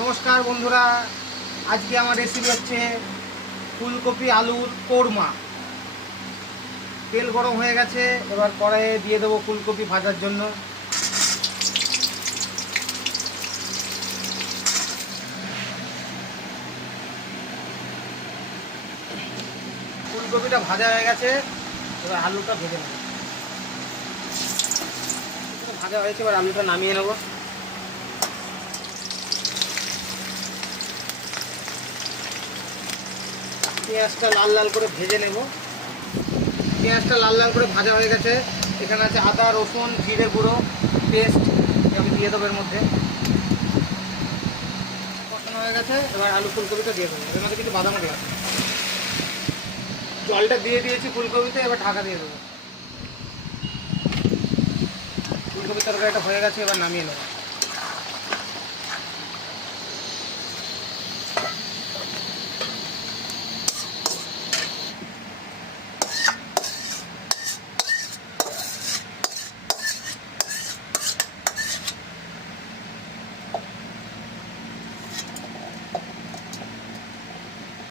নমস্কার বন্ধুরা, আজকে আমার রেসিপি হচ্ছে ফুলকপি আলুর কোরমা। তেল গরম হয়ে গেছে, এবার কড়াইয়ে দিয়ে দেবো ফুলকপি ভাজার জন্য। ফুলকপিটা ভাজা হয়ে গেছে, এবার আলুটা ভেজে নেব। ভাজা হয়েছে, এবার আলুটা নামিয়ে নেব। পেঁয়াজটা লাল লাল করে ভেজে নেব। পেঁয়াজটা লাল লাল করে ভাজা হয়ে গেছে। এখানে আছে আদা, রসুন, জিরে গুঁড়ো পেস্ট, আমি দিয়ে দেবো এর মধ্যে। কষানো হয়ে গেছে, এবার আলু ফুলকপিটা দিয়ে দেবো। এর মধ্যে কিছু বাদামও দেওয়া আছে। জলটা দিয়ে দিয়েছি ফুলকপিতে, এবার ঢাকা দিয়ে দেবো। ফুলকপির তরকারিটা হয়ে গেছে, এবার নামিয়ে নেবো।